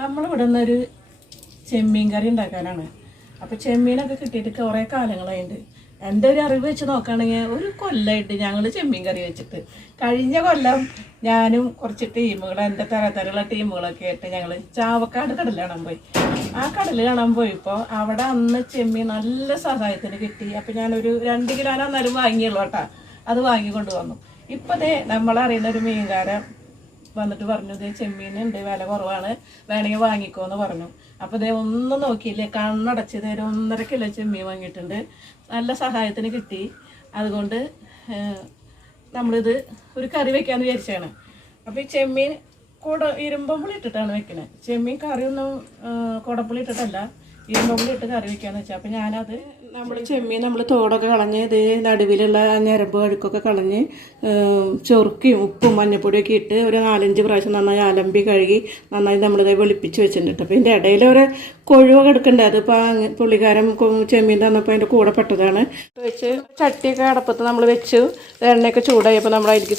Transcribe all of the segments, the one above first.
നമ്മളിവിടെ നിന്നൊരു ചെമ്മീൻ കറി ഉണ്ടാക്കാനാണ്. അപ്പോൾ ചെമ്മീനൊക്കെ കിട്ടിയിട്ട് കുറേ കാലങ്ങളായിട്ടുണ്ട്. എൻ്റെ ഒരു അറിവ് വെച്ച് നോക്കുകയാണെങ്കിൽ ഒരു കൊല്ലമായിട്ട് ഞങ്ങൾ ചെമ്മീൻ കറി വെച്ചിട്ട്. കഴിഞ്ഞ കൊല്ലം ഞാനും കുറച്ച് ടീമുകൾ, എൻ്റെ തരതരമുള്ള ടീമുകളൊക്കെ ആയിട്ട് ഞങ്ങൾ ചാവക്കാട് കടൽ കാണാൻ പോയി. ആ കടൽ കാണാൻ പോയപ്പോൾ അവിടെ അന്ന് ചെമ്മീൻ നല്ല സഹായത്തിന് കിട്ടി. അപ്പോൾ ഞാനൊരു 2 കിലോ എന്നാലും വാങ്ങിയുള്ളൂ കേട്ടോ. അത് വാങ്ങിക്കൊണ്ട് വന്നു. ഇപ്പോൾ അതേ നമ്മളറിയുന്ന ഒരു മീൻകാരൻ വന്നിട്ട് പറഞ്ഞു, ഇതേ ചെമ്മീനുണ്ട്, വില കുറവാണ്, വേണമെങ്കിൽ വാങ്ങിക്കോന്ന് പറഞ്ഞു. അപ്പോൾ ഇതേ ഒന്നും നോക്കിയില്ലേ, കണ്ണടച്ച് ഇതേ 1.5 കിലോ ചെമ്മീൻ വാങ്ങിയിട്ടുണ്ട്. നല്ല സഹായത്തിന് കിട്ടി. അതുകൊണ്ട് നമ്മളിത് ഒരു കറി വെക്കാമെന്ന് വിചാരിച്ചാണ്. അപ്പോൾ ഈ ചെമ്മീൻ ഇരുമ്പുളി ഇട്ടിട്ടാണ് വെക്കുന്നത്. ചെമ്മീൻ കറിയൊന്നും കുടപ്പുളി ഇട്ടിട്ടല്ല, ഇരുമ്പുളി ഇട്ട് കറി വെക്കാന്ന് വെച്ചാൽ. അപ്പോൾ ഞാനത് ചെമ്മീൻ നമ്മൾ തോടൊക്കെ കളഞ്ഞ് ഇത് നടുവിലുള്ള ഞരമ്പ് അഴുക്കൊക്കെ കളഞ്ഞ് ചൊറുക്കിയും ഉപ്പും മഞ്ഞപ്പൊടിയൊക്കെ ഇട്ട് ഒരു 4-5 പ്രാവശ്യം നന്നായി അലമ്പി കഴുകി നന്നായി നമ്മളിത് വെളുപ്പിച്ച് വെച്ചിട്ടുണ്ട്. അപ്പോൾ ഇതിൻ്റെ ഇടയിൽ ഒരു കൊഴുവൊക്കെ എടുക്കണ്ടേ, അതിപ്പോൾ പുള്ളിക്കാരൻ ചെമ്മീൻ തന്നപ്പോൾ അതിൻ്റെ കൂടെ പെട്ടതാണ്. വെച്ച് ചട്ടിയൊക്കെ അടപ്പത്ത് നമ്മൾ വെച്ചു. എണ്ണയൊക്കെ ചൂടായപ്പോൾ നമ്മൾ അതിലേക്ക്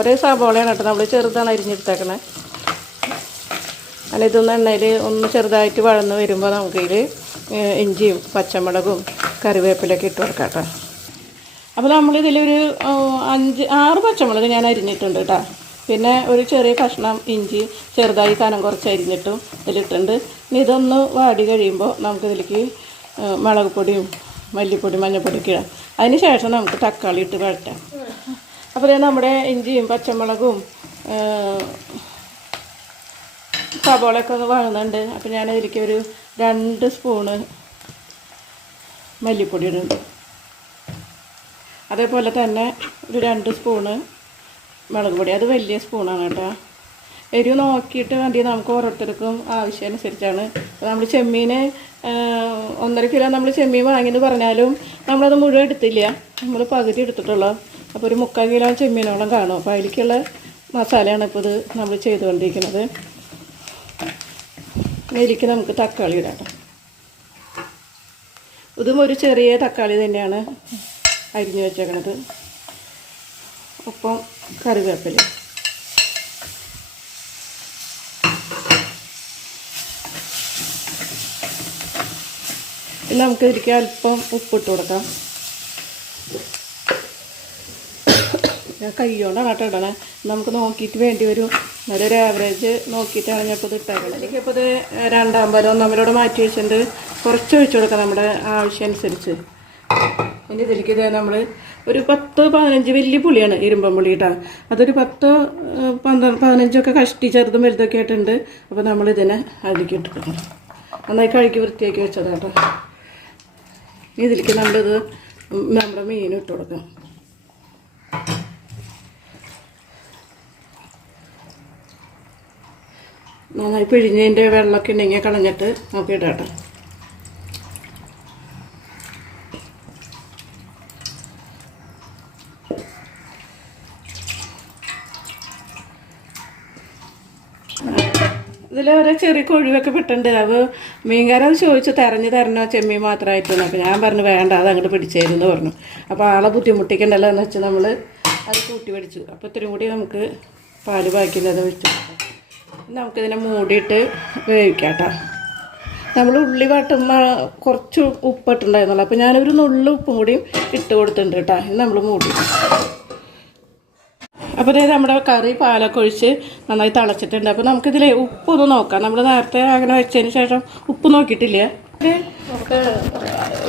ഒരേ സബോളയാണ് കേട്ടോ, നമ്മൾ ചെറുതാണ് അരിഞ്ഞെടുത്തേക്കണേ. അല്ല, ഇതൊന്ന് എണ്ണയിൽ ഒന്ന് ചെറുതായിട്ട് വഴന്ന് വരുമ്പോൾ നമുക്കിതിൽ ഇഞ്ചിയും പച്ചമുളകും കറിവേപ്പിലൊക്കെ ഇട്ട് കൊടുക്കാം കേട്ടോ. അപ്പോൾ നമ്മളിതിലൊരു 5-6 പച്ചമുളക് ഞാൻ അരിഞ്ഞിട്ടുണ്ട് കേട്ടോ. പിന്നെ ഒരു ചെറിയ കഷ്ണം ഇഞ്ചി ചെറുതായി കനം കുറച്ച് അരിഞ്ഞിട്ടും ഇതിലിട്ടുണ്ട്. ഇനി ഇതൊന്ന് വാടി കഴിയുമ്പോൾ നമുക്കിതിലേക്ക് മുളക് പൊടിയും മല്ലിപ്പൊടി മഞ്ഞൾപ്പൊടിയൊക്കെ ഇടാം. അതിന് ശേഷം നമുക്ക് തക്കാളി ഇട്ട് വഴറ്റാം. അപ്പോൾ നമ്മുടെ ഇഞ്ചിയും പച്ചമുളകും സബോളയൊക്കെ ഒന്ന് വഴന്നുണ്ട്. അപ്പോൾ ഞാനതിലേക്ക് ഒരു 2 സ്പൂണ് മല്ലിപ്പൊടി ഇടുന്നുണ്ട്. അതേപോലെ തന്നെ ഒരു 2 സ്പൂണ് മുളക് പൊടി, അത് വലിയ സ്പൂണാണ് കേട്ടോ. എരിവ് നോക്കിയിട്ട് മതി, നമുക്ക് ഓരോരുത്തർക്കും ആവശ്യമനുസരിച്ചാണ്. അപ്പോൾ നമ്മൾ ചെമ്മീൻ 1.5 കിലോ നമ്മൾ ചെമ്മീൻ വാങ്ങിയെന്ന് പറഞ്ഞാലും നമ്മളത് മുഴുവൻ എടുത്തില്ല, നമ്മൾ പകുതി എടുത്തിട്ടുള്ളൂ. അപ്പോൾ ഒരു 3/4 കിലോ ചെമ്മീനോളം കാണും. അപ്പോൾ അതിലേക്കുള്ള മസാലയാണ് ഇപ്പോൾ ഇത് നമ്മൾ ചെയ്തുകൊണ്ടിരിക്കുന്നത്. ഇതിലേക്ക് നമുക്ക് തക്കാളി ഇടാം. ഇതും ഒരു ചെറിയ തക്കാളി തന്നെയാണ് അരിഞ്ഞു വെച്ചേക്കണത്. ഒപ്പം കറിവേപ്പില. ഇനി നമുക്ക് ഇതിലേക്ക് അല്പം ഉപ്പിട്ട് കൊടുക്കാം. ഞാൻ കൈകൊണ്ടാണ് കേട്ടോ ഇടണേ. നമുക്ക് നോക്കിയിട്ട് വേണ്ടി വരും, ഒരു ആവറേജ് നോക്കിയിട്ടാണ് ഞാൻ ഇപ്പോൾ ഇത് ഇട്ടേക്കണം. എനിക്കിപ്പോൾ ഇത് 2 പാലം നമ്മളിവിടെ മാറ്റി വെച്ചിട്ടുണ്ട്. കുറച്ച് ഒഴിച്ചു കൊടുക്കാം നമ്മുടെ ആവശ്യം അനുസരിച്ച്. ഇനി ഇതിലേക്ക് ഇത് നമ്മൾ ഒരു 10-15 വലിയ പുളിയാണ്, ഇരുമ്പം പുളി കേട്ടോ. അതൊരു 10-15 കഷ്ടി ചെറുതും വലുതൊക്കെ ആയിട്ടുണ്ട്. അപ്പോൾ നമ്മളിതിനെ അതിലേക്ക് ഇട്ട് കൊടുക്കണം. നന്നായി കഴുകി വൃത്തിയാക്കി വെച്ചതാണ് കേട്ടോ. ഇതിലേക്ക് നമ്മളിത് നമ്മുടെ മീൻ ഇട്ട് കൊടുക്കാം. നന്നായി പിഴിഞ്ഞതിൻ്റെ വെള്ളമൊക്കെ ഉണ്ടെങ്കിൽ കളഞ്ഞിട്ട് നമുക്ക് ഇടാം കേട്ടോ. ഇതിലൊരു ചെറിയ കൊഴുവൊക്കെ പെട്ടുണ്ട്. അപ്പോൾ മീൻകാരൻ ചോദിച്ചു തരണോ ചെമ്മീൻ മാത്രമായിട്ടൊന്നും. അപ്പോൾ ഞാൻ പറഞ്ഞു വേണ്ട, അത് അങ്ങോട്ട് പിടിച്ചായിരുന്നു പറഞ്ഞു. അപ്പോൾ ആളെ ബുദ്ധിമുട്ടിക്കണ്ടല്ലോ എന്ന് വെച്ച് നമ്മൾ അത് കൂട്ടി പിടിച്ചു. അപ്പോൾ ഇത്രയും കൂടി നമുക്ക് പാല് ബാക്കിയുള്ളത് ഒഴിച്ചു. നമുക്കിതിനെ മൂടിയിട്ട് വേവിക്കാം കേട്ടോ. നമ്മൾ ഉള്ളി വാട്ടുമ്പോൾ കുറച്ച് ഉപ്പിട്ടുണ്ടായിരുന്നുള്ളൂ. അപ്പോൾ ഞാനൊരു നുള്ളു ഉപ്പും കൂടിയും ഇട്ട് കൊടുത്തിട്ടുണ്ട് കേട്ടോ. ഇത് നമ്മൾ മൂടി. അപ്പോൾ അതായത് നമ്മുടെ കറി പാലൊക്കെ ഒഴിച്ച് നന്നായി തിളച്ചിട്ടുണ്ട്. അപ്പോൾ നമുക്കിതിൽ ഉപ്പൊന്ന് നോക്കാം. നമ്മൾ നേരത്തെ അങ്ങനെ വെച്ചതിന് ശേഷം ഉപ്പ് നോക്കിയിട്ടില്ല.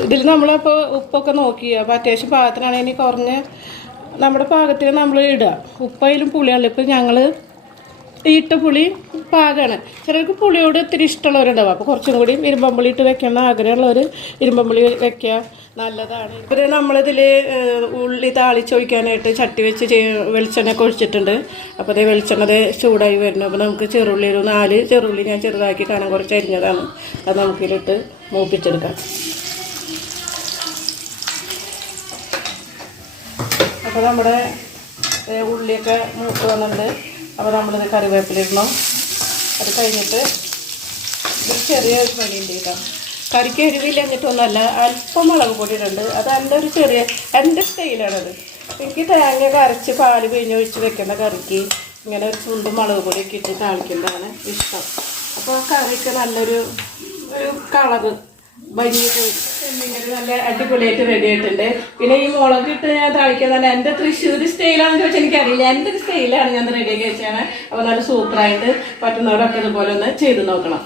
ഇതിൽ നമ്മളപ്പോൾ ഉപ്പൊക്കെ നോക്കി. അപ്പോൾ അത്യാവശ്യം പാകത്തിനാണെങ്കിൽ കുറഞ്ഞ് നമ്മുടെ പാകത്തിന് നമ്മൾ ഇടുക. ഉപ്പായാലും പുളിയാണല്ലോ. ഇപ്പോൾ ഞങ്ങൾ ഇട്ട പുളി പാകമാണ്. ചിലർക്ക് പുളിയോട് ഇത്തിരി ഇഷ്ടമുള്ളവരുണ്ടാവും. അപ്പോൾ കുറച്ചും കൂടി ഇരുമ്പമ്പുളി ഇട്ട് വെക്കണം ആഗ്രഹമുള്ളവർ ഇരുമ്പമ്പുളി വെക്കുക, നല്ലതാണ്. ഇപ്പോൾ നമ്മളിതിൽ ഉള്ളി താളിച്ചൊഴിക്കാനായിട്ട് ചട്ടി വെച്ച് വെളിച്ചെണ്ണയൊക്കെ ഒഴിച്ചിട്ടുണ്ട്. അപ്പോൾ അതേ വെളിച്ചെണ്ണ ചൂടായി വരുന്നു. അപ്പോൾ നമുക്ക് ചെറുള്ളി ഒരു 4 ചെറുള്ളി ഞാൻ ചെറുതാക്കി കനം കുറച്ച് അരിഞ്ഞതാണ്. അത് നമുക്കിതിലിട്ട് മൂപ്പിച്ചെടുക്കാം. അപ്പോൾ നമ്മുടെ ഉള്ളിയൊക്കെ മൂത്ത് വന്നിട്ടുണ്ട്. അപ്പോൾ നമ്മളിത് കറിവേപ്പിലിടണം. അത് കഴിഞ്ഞിട്ട് ഇത് ചെറിയൊരു പണിയുണ്ട് കേട്ടോ. കറിക്ക് എരിവില്ല എന്നിട്ടൊന്നുമല്ല, അല്പം മുളക് പൊടി ഇടുന്നുണ്ട്. അത് എൻ്റെ സ്റ്റൈലാണത്. എനിക്ക് തേങ്ങയൊക്കെ അരച്ച് പാല് പിഴിഞ്ഞൊഴിച്ച് വെക്കുന്ന കറിക്ക് ഇങ്ങനെ ഒരു ചുണ്ട് മുളക് പൊടിയൊക്കെ ഇട്ട് താളിക്കുന്നതാണ് ഇഷ്ടം. അപ്പോൾ കറിക്ക് നല്ലൊരു കളറ് ഭംഗിയൊക്കെ ചെമ്മീൻ കറി നല്ല അടിപൊളിയായിട്ട് റെഡി ആയിട്ടുണ്ട്. പിന്നെ ഈ മുളക് ഇട്ട് ഞാൻ താളിക്കാൻ നല്ല എൻ്റെ തൃശ്ശൂർ സ്റ്റൈലാണെന്ന് ചോദിച്ചാൽ എനിക്കറിയില്ല, എൻ്റെ ഒരു സ്റ്റൈലാണ് ഞാൻ റെഡിയാക്കി വെച്ചാണ്. അപ്പോൾ നല്ല സൂപ്പറായിട്ട് പറ്റുന്നവരൊക്കെ ഇതുപോലെ ഒന്ന് ചെയ്ത് നോക്കണം.